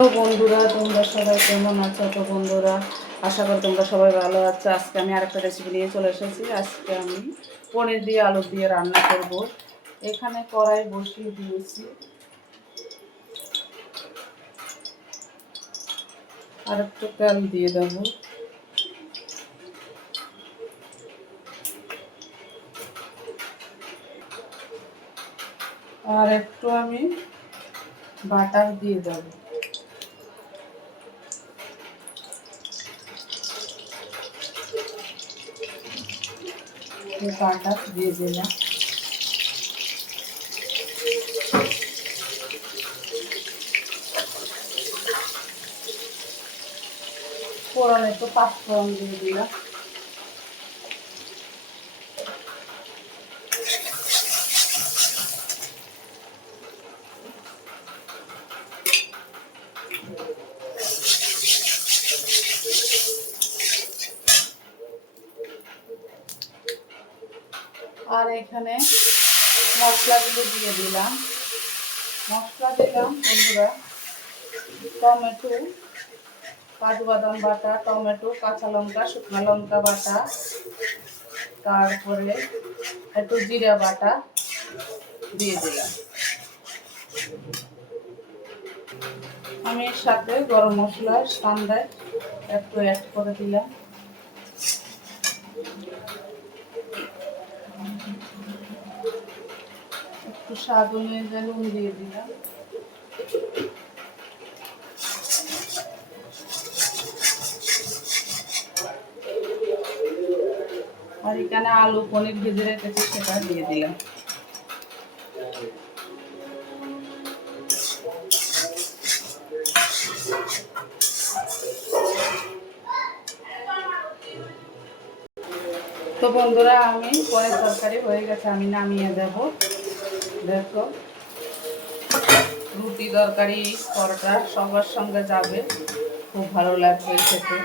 তো বন্ধুরা, তোমরা সবাই কেমন আছো? তো বন্ধুরা, আশা করি তোমরা সবাই ভালো আছো। আজকে আমি আরেকটা রেসিপি নিয়ে চলে এসেছি। আজকে আমি পনির দিয়ে আলু দিয়ে রান্না করব। এখানে কড়াই বসিয়ে দিয়েছি, আর একটু তেল দিয়ে দেবো। আর একটু আমি বাটার দিয়ে দেবো। বাটার দিয়ে দিলাম। ফোড়নে একটু পাঁচফোড়ন দিয়ে দিলাম। আর এখানে মশলাগুলো দিয়ে দিলাম। মশলা দিলাম বন্ধুরা, টমেটো, কাজু বাদাম বাটা, টমেটো, কাঁচা লঙ্কা, শুকনো লঙ্কা বাটা, তারপরে একটু জিরা বাটা দিয়ে দিলাম। আমি এর সাথে গরম মশলা স্ট্যান্ডার্ড একটু অ্যাড করে দিলাম। একটু স্বাদ অনুযায়ী নুন দিয়ে দিলাম। আর এখানে আলু পনির ভেজে রেখেছি, সেটা দিয়ে দিলাম। তো বন্ধুরা, আমি পনির তরকারি হয়ে গেছে, আমি নামিয়ে দেব। দেখো, রুটি, তরকারি, পরোটা সবার সঙ্গে যাবে, খুব ভালো লাগবে খেতে।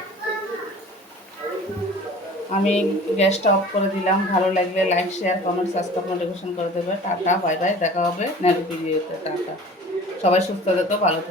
আমি গ্যাসটা অফ করে দিলাম। ভালো লাগলে like, share, comment, subscribe, notification করে দেবে। টাটা, বাই বাই, দেখা হবে নেক্সট ভিডিওতে। টাটা, সবাই সুস্থ থেকো, ভালো থেকো।